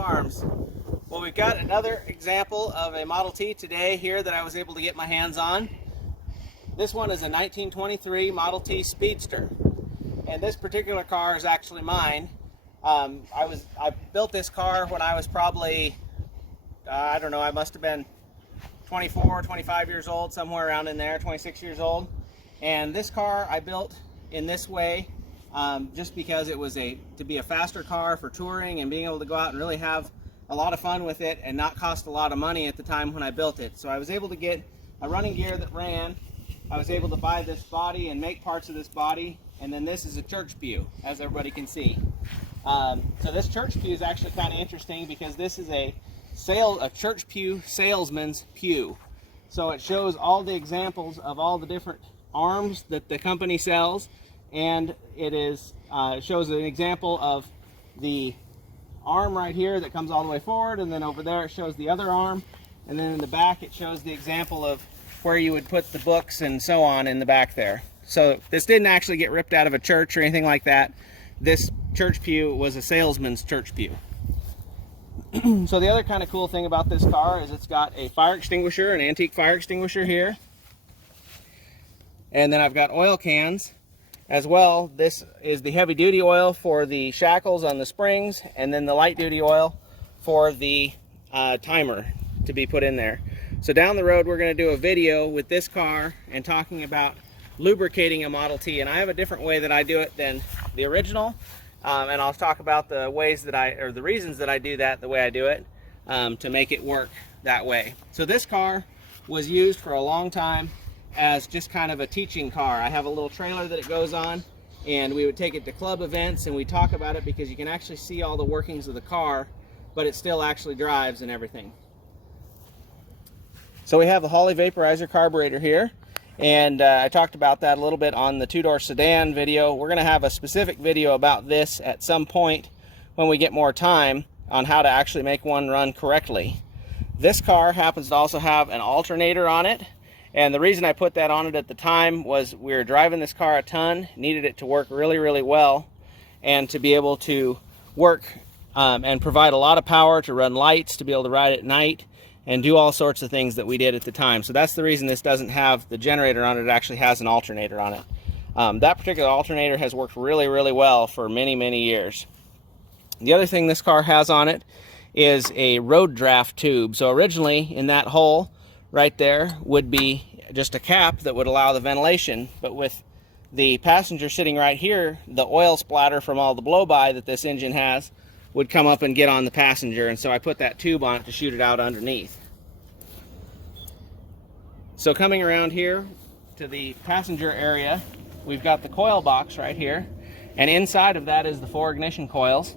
Farms. Well, we've got another example of a Model T today here that I was able to get my hands on. This one is a 1923 Model T Speedster, and this particular car is actually mine. I built this car when I was probably, I don't know, I must have been 24, 25 years old, somewhere around in there, 26 years old. And this car I built in this way just because it was to be a faster car for touring and being able to go out and really have a lot of fun with it and not cost a lot of money at the time when I built it. So I was able to get a running gear that ran. I was able to buy this body and make parts of this body, and then this is a church pew, as everybody can see. So this church pew is actually kind of interesting because this is a church pew salesman's pew. So it shows all the examples of all the different arms that the company sells, and it shows an example of the arm right here that comes all the way forward, and then over there it shows the other arm, and then in the back it shows the example of where you would put the books and so on in the back there. So this didn't actually get ripped out of a church or anything like that. This church pew was a salesman's church pew. So the other kind of cool thing about this car is it's got a fire extinguisher, an antique fire extinguisher here. And then I've got oil cans as well. This is the heavy duty oil for the shackles on the springs, and then the light duty oil for the timer to be put in there. So down the road we're going to do a video with this car and talking about lubricating a Model T, and I have a different way that I do it than the original, and I'll talk about the ways that the reasons that I do that the way I do it to make it work that way. So this car was used for a long time as just kind of a teaching car. I have a little trailer that it goes on, and we would take it to club events and we talk about it because you can actually see all the workings of the car, but it still actually drives and everything. So we have the Holley vaporizer carburetor here, and I talked about that a little bit on the two-door sedan video. We're going to have a specific video about this at some point when we get more time on how to actually make one run correctly. This car happens to also have an alternator on it, and the reason I put that on it at the time was we were driving this car a ton, needed it to work really, really well, and to be able to work and provide a lot of power to run lights, to be able to ride at night, and do all sorts of things that we did at the time. So that's the reason this doesn't have the generator on it. It actually has an alternator on it. That particular alternator has worked really, really well for many, many years. The other thing this car has on it is a road draft tube. So originally in that hole right there would be just a cap that would allow the ventilation, but with the passenger sitting right here, the oil splatter from all the blow-by that this engine has would come up and get on the passenger, and so I put that tube on it to shoot it out underneath. So coming around here to the passenger area, we've got the coil box right here, and inside of that is the 4 ignition coils.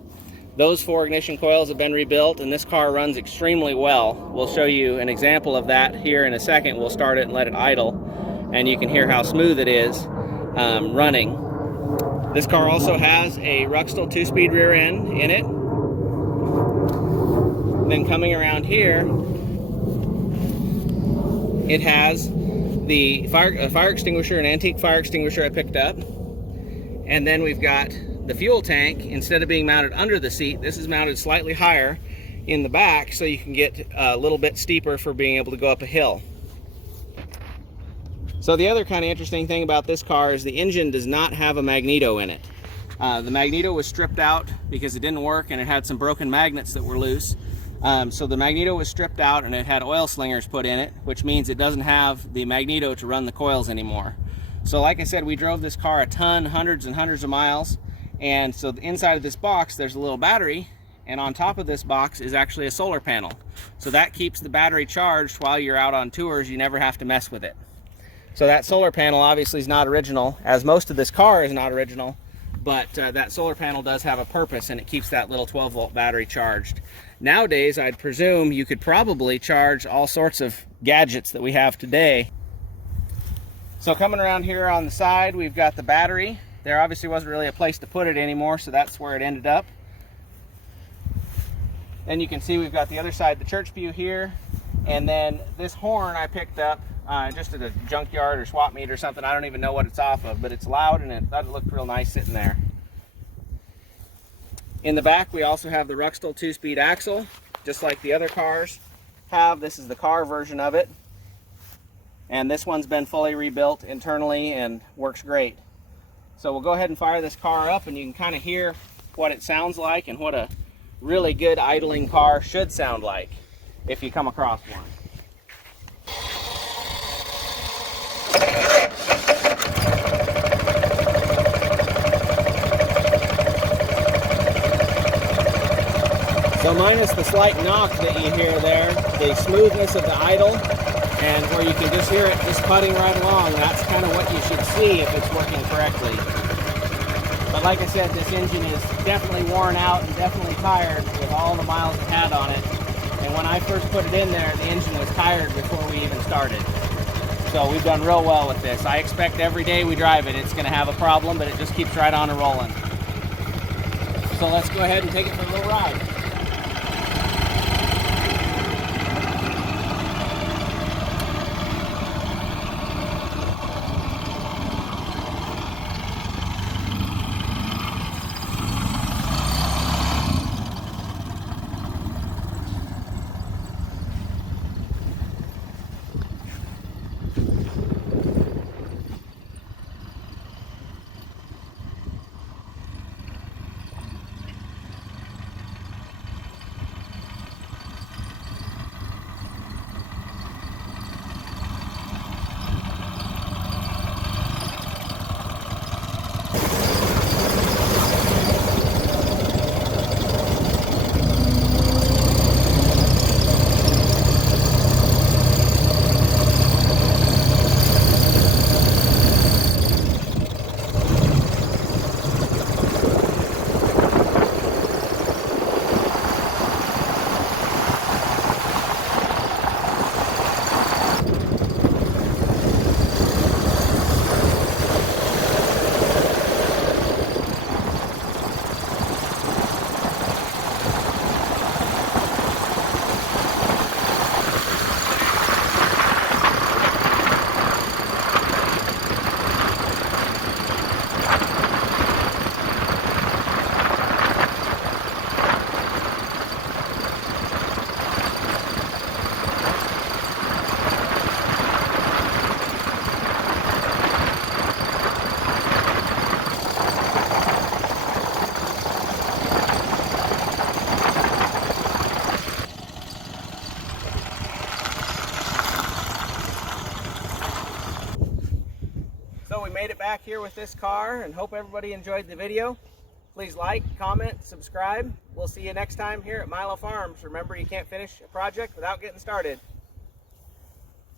Those 4 ignition coils have been rebuilt, and this car runs extremely well. We'll show you an example of that here in a second. We'll start it and let it idle, and you can hear how smooth it is running. This car also has a Ruxel 2-speed rear end in it. Then coming around here, it has the fire extinguisher, an antique fire extinguisher I picked up. And then we've got the fuel tank. Instead of being mounted under the seat, this is mounted slightly higher in the back so you can get a little bit steeper for being able to go up a hill. So the other kind of interesting thing about this car is the engine does not have a magneto in it. The magneto was stripped out because it didn't work, and it had some broken magnets that were loose. So the magneto was stripped out, and it had oil slingers put in it, which means it doesn't have the magneto to run the coils anymore. So like I said, we drove this car a ton, hundreds and hundreds of miles, and so inside of this box there's a little battery, and on top of this box is actually a solar panel. So that keeps the battery charged while you're out on tours. You never have to mess with it. So that solar panel obviously is not original, as most of this car is not original, but that solar panel does have a purpose, and it keeps that little 12-volt battery charged. Nowadays, I'd presume you could probably charge all sorts of gadgets that we have today. So coming around here on the side, we've got the battery. There obviously wasn't really a place to put it anymore, so that's where it ended up. Then you can see we've got the other side, the church pew here, and then this horn I picked up just at a junkyard or swap meet or something. I don't even know what it's off of, but it's loud, and it thought it looked real nice sitting there. In the back, we also have the Ruxtol 2-speed axle, just like the other cars have. This is the car version of it. And this one's been fully rebuilt internally and works great. So we'll go ahead and fire this car up, and you can kind of hear what it sounds like and what a really good idling car should sound like if you come across one. So minus the slight knock that you hear there, the smoothness of the idle, and where you can just hear it just putting right along, that's kind of what you should see if it's working correctly. But like I said, this engine is definitely worn out and definitely tired with all the miles it had on it. And when I first put it in there, the engine was tired before we even started. So we've done real well with this. I expect every day we drive it, it's going to have a problem, but it just keeps right on and rolling. So let's go ahead and take it for a little ride. So we made it back here with this car, and hope everybody enjoyed the video. Please like, comment, subscribe. We'll see you next time here at Milo Farms. Remember, you can't finish a project without getting started.